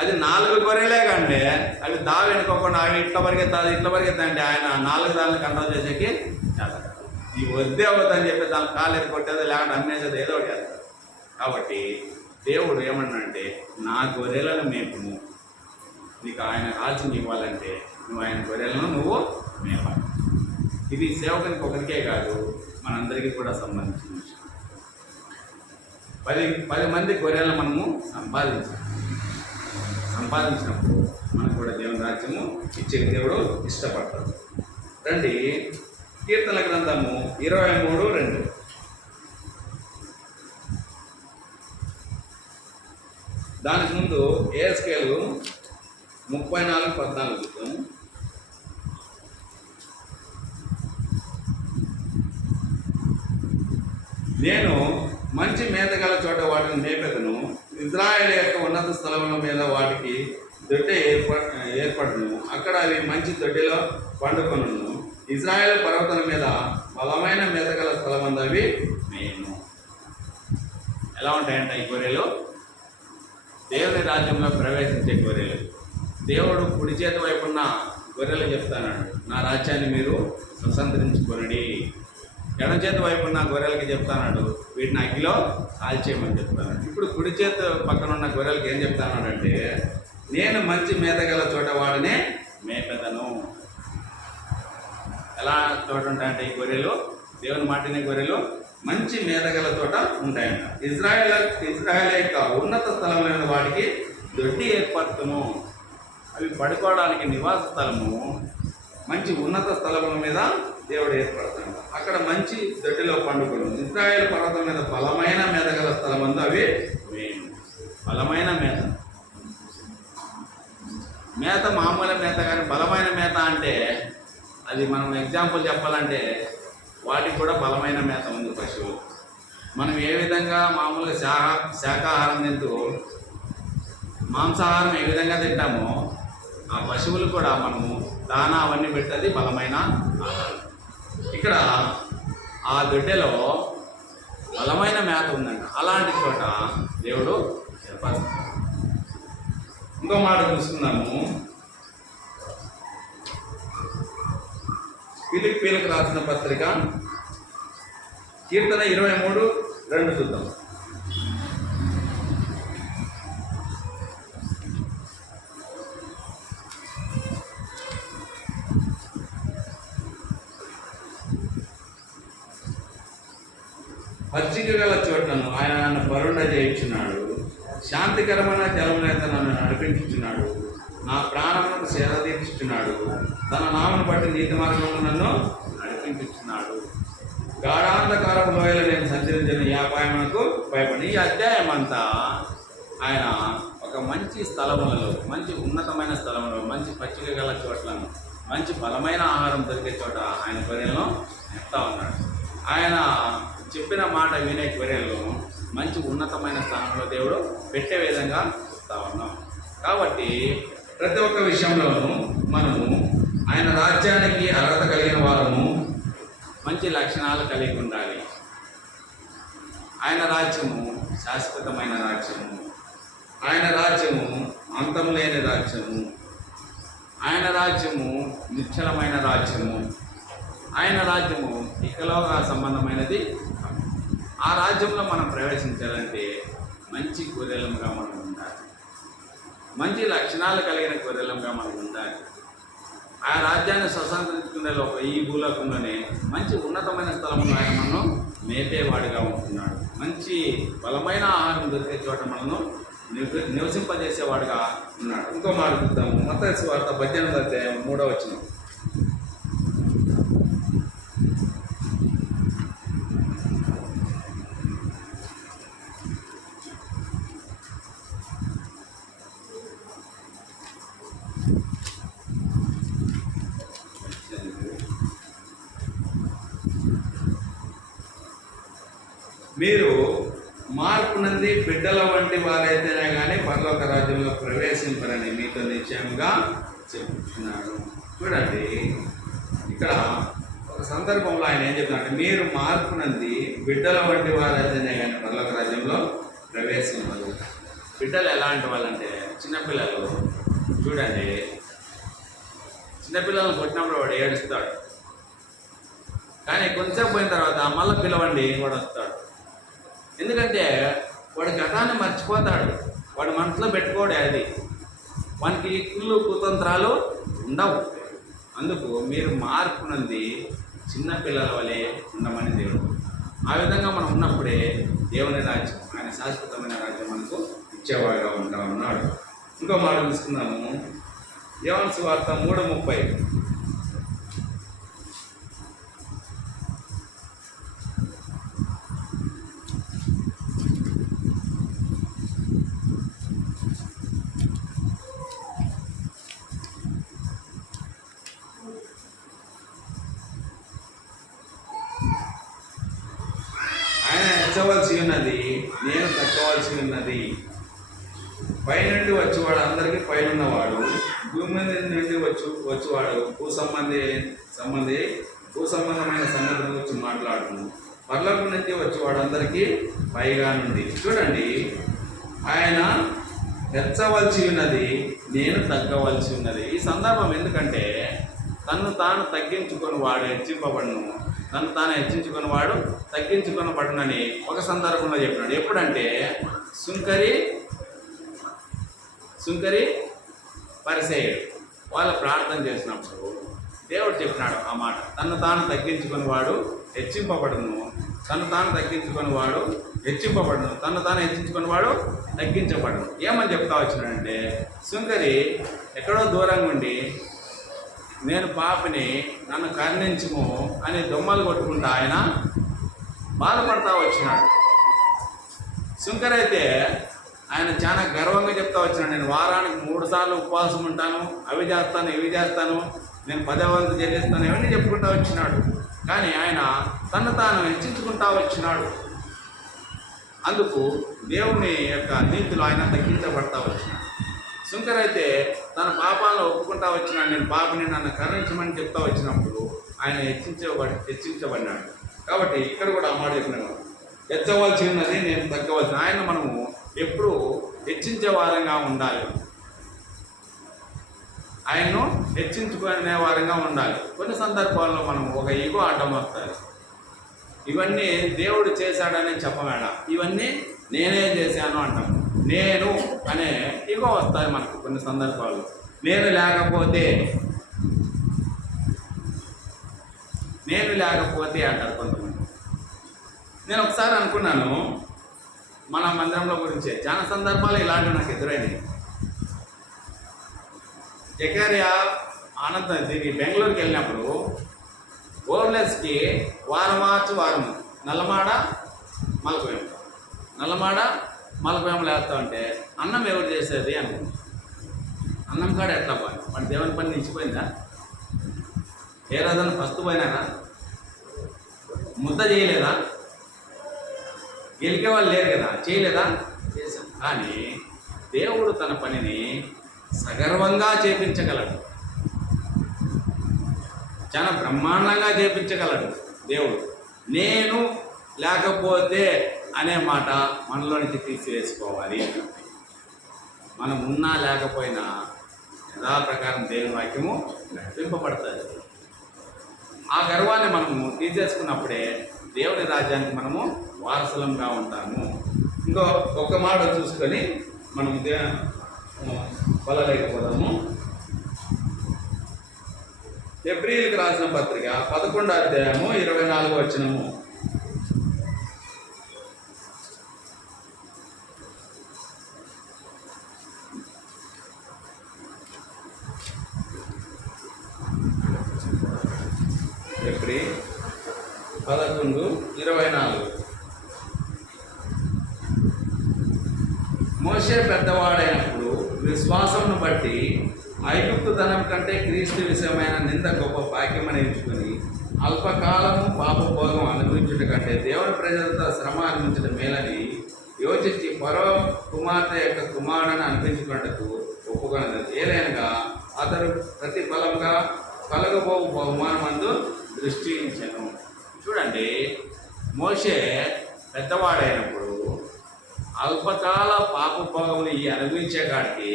అది 4 గొర్రెలే కంటే అవి వెనుకోకుండా అవి ఇట్లా పరిగెత్తా అంటే ఆయన 4 దాన్ని కంట్రోల్ చేసేకి చేస్తాడు. ఈ వద్దే అవుతుందని చెప్పి దాని కాలు ఎత్తి కొట్టేది, లేకపోతే అమ్మేసేది, ఏదో ఒకటి చేస్తాడు. కాబట్టి దేవుడు ఏమన్నాడంటే, నా గొర్రెలను మేపుము. నీకు ఆయన రాజ్యం ఇవ్వాలంటే నువ్వు ఆయన గొర్రెలను నువ్వు మేపాలి. ఇది సేవకునికి ఒకరికే కాదు, మనందరికీ కూడా సంబంధించిన విషయం. 10 మంది గొర్రెలను మనము సంపాదించినప్పుడు మనకు కూడా దేవుని రాజ్యము ఇచ్చే దేవుడు ఇష్టపడతాడు. రండి, కీర్తనల గ్రంథము 23:2. దానికి ముందు ఏఎస్కేలు 34:14 చూద్దాం. నేను మంచి మేత గల చోట వాటిని మేపెదను, ఇజ్రాయేల్ యొక్క ఉన్నత స్థలముల మీద వాటికి దొడ్డి ఏర్పడును, అక్కడ అవి మంచి దొడ్డిలో పండుకొనును. ఇజ్రాయేల్ పర్వతాల మీద బలమైన మేత గల స్థలమందు అవి మేను. ఎలా ఉంటాయంట ఈ గొర్రెలు? దేవుని రాజ్యంలో ప్రవేశించే గొర్రెలు. దేవుడు కుడి చేతి వైపున్న గొర్రెలు చెప్తాన్నాడు, నా రాజ్యాన్ని మీరు స్వతంత్రించుకోనండి. ఎడం చేతి వైపున్న గొర్రెలకి చెప్తాన్నాడు, వీటిని అగ్గిలో కాల్చేయమని చెప్తాన్నాడు. ఇప్పుడు కుడి చేతి పక్కన ఉన్న గొర్రెలకి ఏం చెప్తాన్నాడంటే, నేను మంచి మేతగల చోట వాడినే మేపెదను. ఎలా చోట ఉంటాయంటే ఈ గొర్రెలు, దేవుని మాటినే గొర్రెలు మంచి మేతగల చోట ఉంటాయంట. ఇజ్రాయేల్ యొక్క ఉన్నత స్థలమైన వాటికి దొడ్డి ఏర్పడుతును. అవి పడుకోవడానికి నివాస స్థలము, మంచి ఉన్నత స్థలముల మీద దేవుడు ఏర్పడతాడు. అక్కడ మంచి దొడ్డిలో పండుగలు. ఇజ్రాయేల్ పర్వతం మీద బలమైన మేతగల స్థలమందు అవి వేయను. బలమైన మేత మామూలు మేత కానీ బలమైన మేత అంటే అది మనం ఎగ్జాంపుల్ చెప్పాలంటే వాటికి కూడా బలమైన మేత ఉంది. పశువులు మనం ఏ విధంగా మామూలుగా శాకాహారం తింటూ మాంసాహారం ఏ విధంగా తింటామో ఆ పశువులు కూడా మనము దానా అవన్నీ పెట్టేది బలమైన ఆహారం. ఇక్కడ ఆ దొడ్డెలో బలమైన మేత ఉందంట. అలాంటి చోట దేవుడు ఏర్పరుస్తాడు. ఇంకో మాట చూసుకుందాము. ఫిలిప్పీలకు రాసిన పత్రిక కీర్తన 23:2 చూద్దాం. పచ్చిక గల చోట్లను ఆయన నన్ను పరుండ చేయించున్నాడు, శాంతికరమైన జలములైతే నన్ను నడిపించుచున్నాడు, నా ప్రాణములకు సేద తీర్చుచున్నాడు, తన నామను బట్టి నీతి మార్గంలో నన్ను నడిపించుచున్నాడు. గాఢాంధకారపు లోయలో నేను సంచరించిన ఈ అపాయములకు భయపడి. ఈ అధ్యాయం అంతా ఆయన ఒక మంచి స్థలములలో, మంచి ఉన్నతమైన స్థలములలో, మంచి పచ్చిక గల చోట్లను, మంచి బలమైన ఆహారం దొరికే చోట ఆయన గొర్రెలను నెప్తా ఉన్నాడు. ఆయన చెప్పిన మాట వినే గొర్రెలను మంచి ఉన్నతమైన స్థానంలో దేవుడు పెట్టే విధంగా చూస్తూ ఉన్నాం. కాబట్టి ప్రతి ఒక్క విషయంలోనూ మనము ఆయన రాజ్యానికి అర్హత కలిగిన వారము, మంచి లక్షణాలు కలిగి ఉండాలి. ఆయన రాజ్యము శాశ్వతమైన రాజ్యము, ఆయన రాజ్యము అంతం లేని రాజ్యము, ఆయన రాజ్యము నిశ్చలమైన రాజ్యము, ఆయన రాజ్యము ఇకలోక సంబంధమైనది. ఆ రాజ్యంలో మనం ప్రవేశించాలంటే మంచి గొర్రెలంగా మనం ఉండాలి, మంచి లక్షణాలు కలిగిన గొర్రెలంగా మనం ఉండాలి. ఆ రాజ్యాన్ని స్వతంత్రించుకునే లోపల ఈ భూలోకంలోనే మంచి ఉన్నతమైన స్థలంలో ఆయన మనం మేపేవాడిగా ఉంటున్నాడు. మంచి బలమైన ఆహారం దొరికే చోట మనను నివసింపజేసేవాడుగా ఉన్నాడు. ఇంకో మాట చూద్దాము. మత్తయి సువార్త 18వ అధ్యాయం 3వ వచనం. మీరు మార్పు నంది బిడ్డల వంటి వారైతేనే కానీ పరలోక రాజ్యంలో ప్రవేశింపరని మీతో నిశ్చయంగా చెప్తున్నాడు. చూడండి, ఇక్కడ ఒక సందర్భంలో ఆయన ఏం చెప్తున్నారంటే, మీరు మార్పు నంది బిడ్డల వంటి వారైతేనే కానీ పరలోక రాజ్యంలో ప్రవేశింపరు. బిడ్డలు ఎలాంటి వాళ్ళంటే చిన్నపిల్లలు. చూడండి, చిన్నపిల్లలను కొట్టినప్పుడు వాడు ఏడుస్తాడు, కానీ కొంచెం పోయిన తర్వాత మళ్ళీ పిలవండి వాడు వస్తాడు. ఎందుకంటే వాడి గతాన్ని మర్చిపోతాడు, వాడి మనసులో పెట్టుకోడే అది, వానికి కుళ్ళు కుతంత్రాలు ఉండవు. అందుకు మీరు మార్పు నంది చిన్నపిల్లల వలె ఉండమని దేవుడు. ఆ విధంగా మనం ఉన్నప్పుడే దేవుని రాజ్యం, ఆయన శాశ్వతమైన రాజ్యం మనకు ఇచ్చేవాడుగా ఉంటా ఉన్నాడు. ఇంకో మాట తీసుకుందాము. యోహాను సువార్త 3:30. హెచ్చవలసి ఉన్నది, నేను తగ్గవలసి ఉన్నది. పైనుండి వచ్చేవాడు అందరికీ పైనున్నవాడు, భూమి నుండి వచ్చేవాడు భూసంబంధమైన సంగతుల గురించి మాట్లాడును. పరలోకం నుంచి వచ్చేవాడు అందరికీ పైగా నుండి. చూడండి, ఆయన హెచ్చవలసి ఉన్నది, నేను తగ్గవలసి ఉన్నది. ఈ సందర్భం ఎందుకంటే తను తాను తగ్గించుకొని వాడు హెచ్చింపబడును, తను తాను హెచ్చించుకుని వాడు తగ్గించుకొనబడునని ఒక సందర్భంలో చెప్పినాడు. ఎప్పుడంటే సుంకరి పరిసయ్యుడు వాళ్ళు ప్రార్థన చేసినప్పుడు దేవుడు చెప్పినాడు ఆ మాట. తను తాను తగ్గించుకొని వాడు హెచ్చింపబడును, తను తాను తగ్గించుకొని వాడు హెచ్చింపబడును, తను తాను హెచ్చించుకొని వాడు తగ్గించబడును. ఏమని చెప్తా వచ్చినాడంటే, సుంకరి ఎక్కడో దూరంగా ఉండి నేను పాపిని, నన్ను కరుణించుము అని దొమ్మలు కొట్టుకుంటా ఆయన బాధపడతా వచ్చినాడు. సుంకరైతే ఆయన చాలా గర్వంగా చెప్తా వచ్చినాడు, నేను వారానికి 3 సార్లు ఉపవాసం ఉంటాను, అవి చేస్తాను ఇవి చేస్తాను, నేను 10వ వంతు చెల్లిస్తాను, ఇవన్నీ చెప్పుకుంటా వచ్చినాడు. కానీ ఆయన తను తాను హెచ్చించుకుంటా వచ్చినాడు. అందుకు దేవుని యొక్క నీతిలో ఆయన తగ్గించబడతా వచ్చినాడు. సుంకరైతే తన పాపాలను ఒప్పుకుంటా వచ్చినాడు, నేను పాపిని, నన్ను కరుణించమని చెప్తా వచ్చినప్పుడు ఆయన హెచ్చించబడినాడు. కాబట్టి ఇక్కడ కూడా ఆ మాట చెప్పినాడు, హెచ్చవలసి ఉన్నది, నేను తగ్గవలసి. ఆయన మనము ఎప్పుడు హెచ్చించే వారంగా ఉండాలి, ఆయన్ను హెచ్చించుకునే వారంగా ఉండాలి. కొన్ని సందర్భాల్లో మనం ఒక ఈగో అడ్డం వస్తుంది. ఇవన్నీ దేవుడు చేశాడని చెప్పమేడ, ఇవన్నీ నేనే చేశాను అంటాం. నేను అనే ఈగో వస్తాయి మనకు కొన్ని సందర్భాల్లో. నేను లేకపోతే అంటారు కొంతమంది. నేను ఒకసారి అనుకున్నాను మన మందిరంలో గురించే, చాలా సందర్భాలు ఇలాంటివి నాకు ఎదురైనాయి. జకర్యా ఆనంద్ దీనికి బెంగళూరుకి వెళ్ళినప్పుడు ఓవర్లెస్కి వారం నల్లమాడ మలపేమలు వేస్తూ ఉంటే అన్నం ఎవరు చేసేది అనుకుంది. అన్నం కాడ ఎట్లా పోయి వాడు దేవుని పని నిలిచిపోయిందా? ఏ రోజున ఫస్ట్ పోయినారా? ముద్ద చేయలేదా? గెలికే వాళ్ళు లేరు కదా, చేయలేదా? చేశాం. కానీ దేవుడు తన పనిని సగర్వంగా చేపించగలడు, చాలా బ్రహ్మాండంగా చేపించగలడు దేవుడు. నేను లేకపోతే అనే మాట మనలోనికి తీసివేసుకోవాలి. మనం ఉన్నా లేకపోయినా యథాప్రకారం దేవుని వాక్యము నడిపింపబడుతుంది. ఆ గర్వాన్ని మనము తీసేసుకున్నప్పుడే దేవుని రాజ్యానికి మనము వారసులంగా ఉంటాము. ఇంకో ఒక్క మాట చూసుకొని మనం వెళ్ళలేకపోదాము. హెబ్రీయులకు రాసిన పత్రిక 11వ అధ్యాయము 24వ వచనము. హెబ్రీ 11:24. మోషే పెద్దవాడైనప్పుడు విశ్వాసమును బట్టి ఐగుప్తు ధనం కంటే క్రీస్తు విషయమైన నింద గొప్ప భాగ్యమని ఎంచుకొని అల్పకాలము పాపభోగం అనుభవించుట కంటే దేవుని ప్రజలతో శ్రమ అనుభవించడం మేలని యోచించి ఫరో కుమార్తె యొక్క కుమారుడని అనిపించుకున్నట్టుకు ఒప్పుకొన్నది. ఏదైనా అతడు ప్రతిఫలంగా కలగబోవు బహుమానమందు దృష్టించను. చూడండి, మోషే పెద్దవాడైనప్పుడు అల్పకాల పాపభోగములు అనుభవించే కాడికి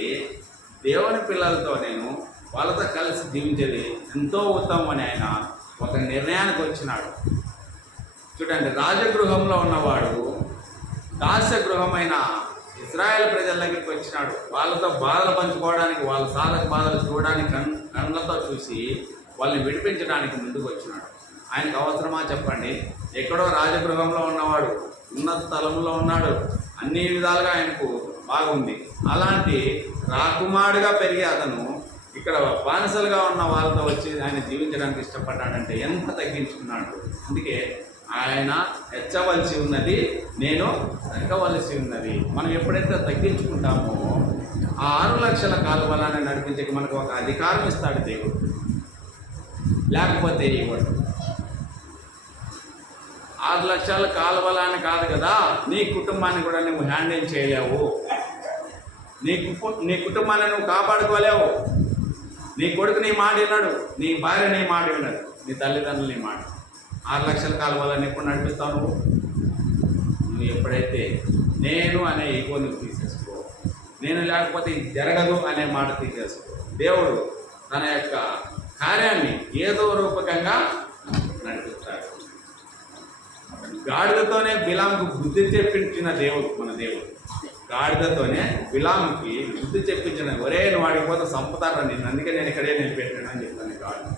దేవుని పిల్లలతో నేను వాళ్ళతో కలిసి జీవించేది ఎంతో ఉత్తమం అని ఆయన ఒక నిర్ణయానికి వచ్చినాడు. చూడండి, రాజగృహంలో ఉన్నవాడు దాస్య గృహమైన ఇజ్రాయేల్ ప్రజల దగ్గరికి వచ్చినాడు. వాళ్ళతో బాధలు పంచుకోవడానికి, వాళ్ళ సాధక బాధలు చూడడానికి కళ్ళతో చూసి వాళ్ళని విడిపించడానికి ముందుకు వచ్చినాడు. ఆయనకు అవసరమా చెప్పండి? ఎక్కడో రాజగృహంలో ఉన్నవాడు ఉన్నత స్థలంలో ఉన్నాడు, అన్ని విధాలుగా ఆయనకు బాగుంది. అలాంటి రాకుమారుడిగా పెరిగి అతను ఇక్కడ బానిసలుగా ఉన్న వాళ్ళతో వచ్చి ఆయన జీవించడానికి ఇష్టపడ్డాడంటే ఎంత తగ్గించుకున్నాడు. అందుకే ఆయన హెచ్చవలసి ఉన్నది, నేను తగ్గవలసి ఉన్నది. మనం ఎప్పుడైతే తగ్గించుకుంటామో ఆ 6 లక్షల కాలువలాన్ని నడిపించక మనకు ఒక అధికారం ఇస్తాడు దేవుడు, లేకపోతే ఇవ్వడు. 6 లక్షల కాలువలాన్ని కాదు కదా, నీ కుటుంబాన్ని కూడా నువ్వు హ్యాండిల్ చేయలేవు. నీ కుటుంబాన్ని నువ్వు కాపాడుకోలేవు. నీ కొడుకు నీ మాట విన్నాడు, నీ భార్య నీ మాట విన్నాడు, నీ తల్లిదండ్రులు నీ మాట. 6 లక్షల కాలువలాన్ని ఎప్పుడు నడిపిస్తావు నువ్వు ఎప్పుడైతే నేను అనే ఈగో నువ్వు తీసేసుకో, నేను లేకపోతే ఇది జరగదు అనే మాట తీసేసుకో. దేవుడు తన యొక్క కార్యాన్ని ఏదో రూపకంగా నడిపిస్తాడు. గాడిదతోనే బిలాముకు బుద్ధి చెప్పించిన దేవుడు మన దేవుడు. గాడిదతోనే బిలాముకి బుద్ధి చెప్పించిన, ఒరే నువ్వు వాడిపోతే చంపుతారా నేను, అందుకే నేను ఇక్కడే నిలిపెట్టాను అని చెప్తాను.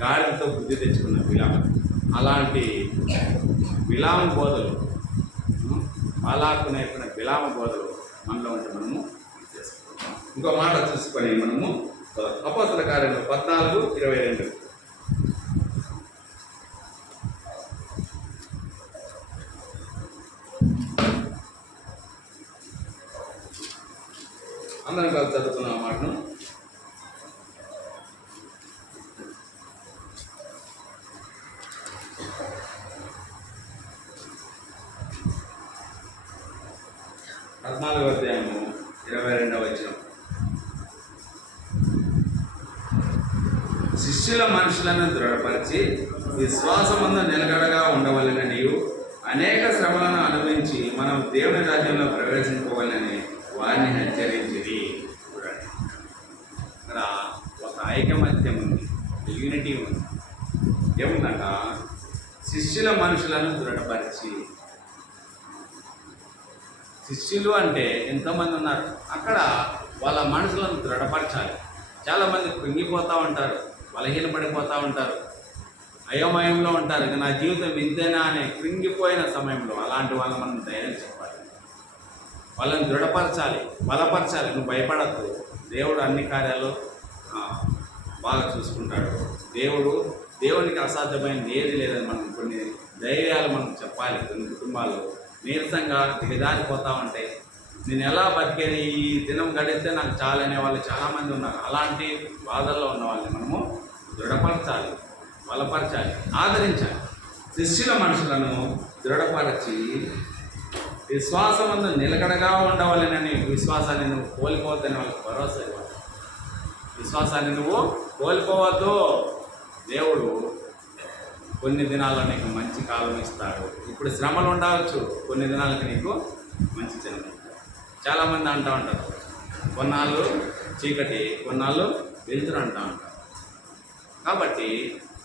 గాడిదతో బుద్ధి తెచ్చుకున్న బిలాము. అలాంటి బిలాము బోధలు, బాలాకు నేర్పిన బిలాము బోధలు మనలో ఉంటే మనము చేసుకుంటాం. ఇంకో మాట చూసుకొని మనము అపోస్తల కార్యాలు 14:22. అందరం కలిసి చదువుకున్న ఆ మాటను. అధ్యాయము 22వ వచనం. శిష్యుల మనుషులను దృఢపరిచి విశ్వాసమందు నిలకడగా ఉండవలెననియు అనేక శ్రమలను అనుభవించి మనం దేవుని రాజ్యంలో ప్రవేశించవలెనని వారిని హెచ్చరించిరి. చూడండి, ఇక్కడ ఒక ఐకమత్యం ఉంది, యూనిటీ ఉంది. ఏముందట? శిష్యుల మనుషులను దృఢపరిచి. శిష్యులు అంటే ఎంతోమంది ఉన్నారు, అక్కడ వాళ్ళ మనుషులను దృఢపరచాలి. చాలామంది కృంగిపోతూ ఉంటారు, బలహీనపడిపోతూ ఉంటారు, అయోమయంలో ఉంటారు. ఇక నా జీవితం ఇంతేనా అనే కృంగిపోయిన సమయంలో అలాంటి వాళ్ళని మనం ధైర్యం చెప్పాలి, వాళ్ళని దృఢపరచాలి, బలపరచాలి. నువ్వు భయపడద్దు, దేవుడు అన్ని కార్యాలు బాగా చూసుకుంటాడు. దేవునికి అసాధ్యమైనది ఏది లేదని మనం కొన్ని ధైర్యాలు మనం చెప్పాలి. కొన్ని కుటుంబాలు నీరసంగా దిగజారిపోతూ ఉంటాయి. నేను ఎలా బతికేది, ఈ దినం గడిస్తే నాకు చాలనే వాళ్ళు చాలామంది ఉన్నారు. అలాంటి బాధల్లో ఉన్న వాళ్ళని మనము దృఢపరచాలి, బలపరచాలి, ఆదరించాలి. శిష్యుల మనుషులను దృఢపరచి విశ్వాసమందు నిలకడగా ఉండవాలని, విశ్వాసాన్ని నువ్వు కోల్పోవద్దని వాళ్ళకి భరోసా ఇవ్వాలి. విశ్వాసాన్ని నువ్వు కోల్పోవద్దు. దేవుడు కొన్ని దినాల్లో నీకు మంచి కాలం ఇస్తాడు. ఇప్పుడు శ్రమలు ఉండవచ్చు, కొన్ని దినాలకి నీకు మంచి దినం. చాలామంది అంటూ ఉంటారు, కొన్నాళ్ళు చీకటి, కొన్నాళ్ళు వెలుతురు అంటూ ఉంటారు. కాబట్టి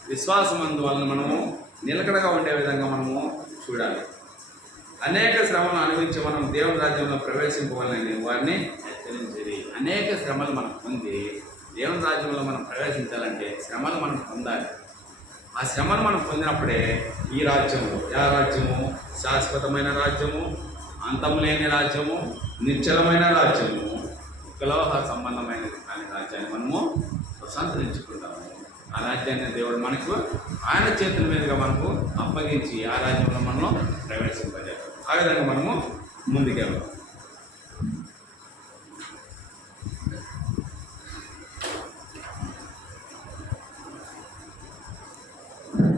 విశ్వాసమందు వలన మనము నిలకడగా ఉండే విధంగా మనము చూడాలి. అనేక శ్రమలను అనుభవించి మనం దేవుని రాజ్యంలో ప్రవేశింపవాలని వారిని హెచ్చరించేది. అనేక శ్రమలు మనం పొంది దేవుని రాజ్యంలో మనం ప్రవేశించాలంటే శ్రమలు మనం పొందాలి. ఆ శ్రమను మనం పొందినప్పుడే ఈ రాజ్యము, ఆ రాజ్యము శాశ్వతమైన రాజ్యము, అంతం లేని రాజ్యము, నిశ్చలమైన రాజ్యము, కలహ సంబంధమైనది కాని రాజ్యాన్ని మనము సంతరించుకుంటాము. ఆ రాజ్యాన్ని దేవుడు మనకు ఆయన చేతుల మీదుగా మనకు అప్పగించి ఆ రాజ్యంలో మనం ప్రవేశింపజేస్తాం. ఆ విధంగా మనము ముందుకెళ్తాం.